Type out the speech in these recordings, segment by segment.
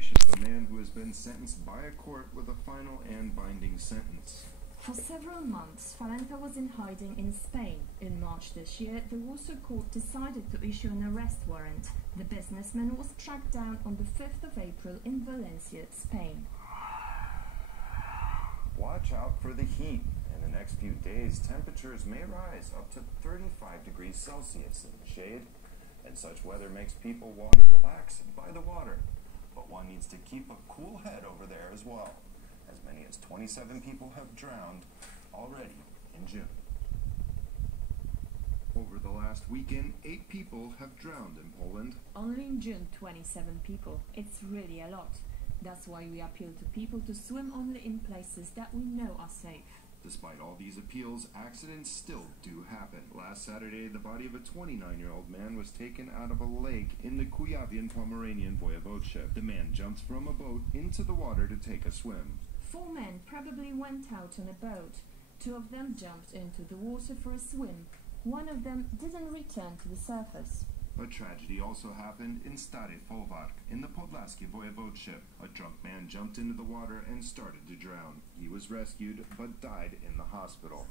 celebration of a man who has been sentenced by a court with a final and binding sentence. For several months, Falenka was in hiding in Spain. In March this year, the Warsaw court decided to issue an arrest warrant. The businessman was tracked down on the 5th of April in Valencia, Spain. Watch out for the heat. In the next few days, temperatures may rise up to 35 degrees Celsius in the shade. And such weather makes people want to relax by the water. But one needs to keep a cool head over there as well. As many as 27 people have drowned already in June. Over the last weekend, 8 people have drowned in Poland. Only in June, 27 people. It's really a lot. That's why we appeal to people to swim only in places that we know are safe. Despite all these appeals, accidents still do happen. Last Saturday, the body of a 29-year-old man was taken out of a lake in the Kujawian-Pomeranian voivodeship. The man jumped from a boat into the water to take a swim. 4 men probably went out on a boat. 2 of them jumped into the water for a swim. 1 of them didn't return to the surface. A tragedy also happened in Stary Folwark, in the Podlaskie voivodeship. A drunk man jumped into the water and started to drown. He was rescued, but died in the hospital.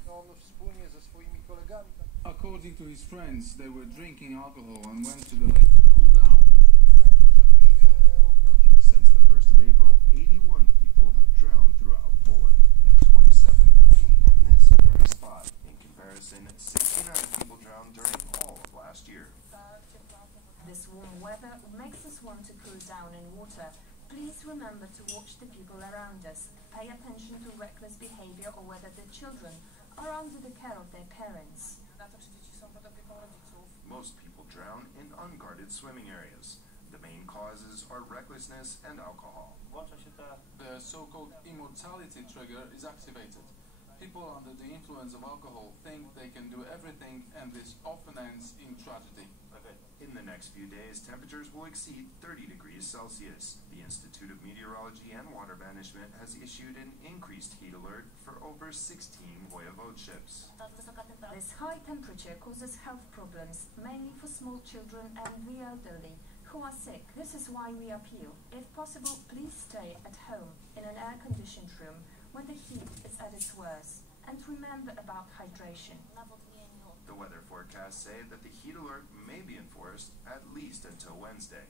According to his friends, they were drinking alcohol and went to the lake to cool down. Since the 1st of April, 81 people have drowned throughout Poland, and 27 only in this very spot. In comparison, 69 people drowned during all of last year. This warm weather makes us want to cool down in water. Please remember to watch the people around us. Pay attention to reckless behavior or whether the children are under the care of their parents. Most people drown in unguarded swimming areas. The main causes are recklessness and alcohol. The so-called immortality trigger is activated. People under the influence of alcohol think they can do everything, and this often ends in tragedy. In the next few days, temperatures will exceed 30 degrees Celsius. The Institute of Meteorology and Water Management has issued an increased heat alert for over 16 voivodeships. This high temperature causes health problems, mainly for small children and the elderly who are sick. This is why we appeal. If possible, please stay at home in an air-conditioned room when the heat is at its worst. And remember about hydration. The weather forecasts say that the heat alert may be enforced at least until Wednesday.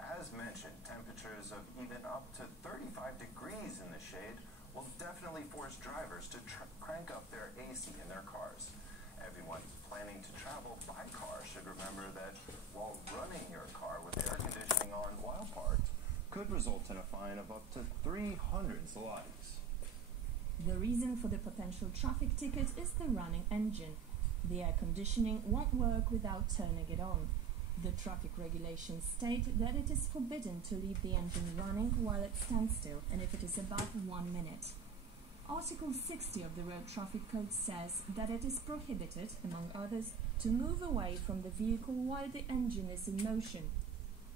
As mentioned, temperatures of even up to 35 degrees in the shade will definitely force drivers to crank up their AC in their cars. Everyone planning to travel by car should remember that while running your car with air conditioning on while parked could result in a fine of up to 300 zlotys. The reason for the potential traffic ticket is the running engine. The air conditioning won't work without turning it on. The traffic regulations state that it is forbidden to leave the engine running while at standstill and if it is above 1 minute. Article 60 of the Road Traffic Code says that it is prohibited, among others, to move away from the vehicle while the engine is in motion,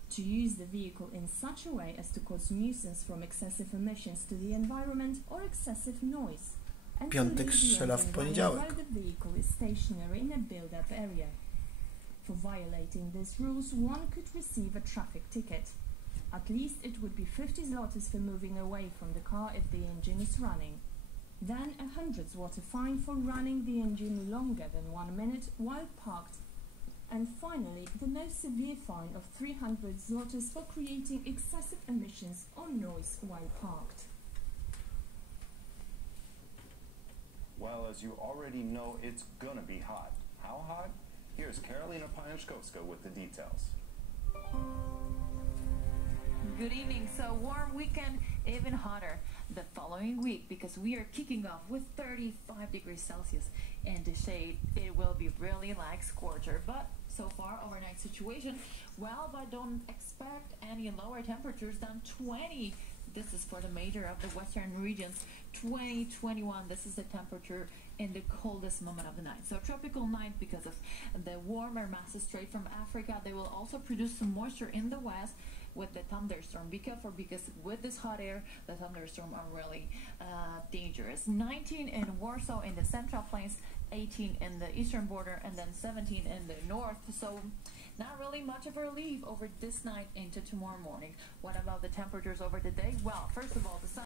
to use the vehicle in such a way as to cause nuisance from excessive emissions to the environment or excessive noise, and Piątek strzela w poniedziałek. while the vehicle is stationary in a build-up area. For violating these rules, one could receive a traffic ticket. At least it would be 50 zlotys for moving away from the car if the engine is running. Then 100 zloty fine for running the engine longer than 1 minute while parked. And finally, the most severe fine of 300 zlotys for creating excessive emissions or noise while parked. Well, as you already know, it's gonna be hot. How hot? Here's Karolina Paniszkowska with the details. Good evening. So warm weekend, even hotter the following week because we are kicking off with 35 degrees Celsius in the shade. It will be really like scorcher, but so far overnight situation, well, but don't expect any lower temperatures than 20. This is for the major of the western regions. 20, 21, this is the temperature in the coldest moment of the night. So tropical night because of the warmer masses straight from Africa. They will also produce some moisture in the west with the thunderstorm. Be careful because with this hot air, the thunderstorm are really dangerous. 19 in Warsaw in the Central Plains, 18 in the eastern border, and then 17 in the north. So not really much of a relief over this night into tomorrow morning. What about the temperatures over the day? Well, first of all, the sun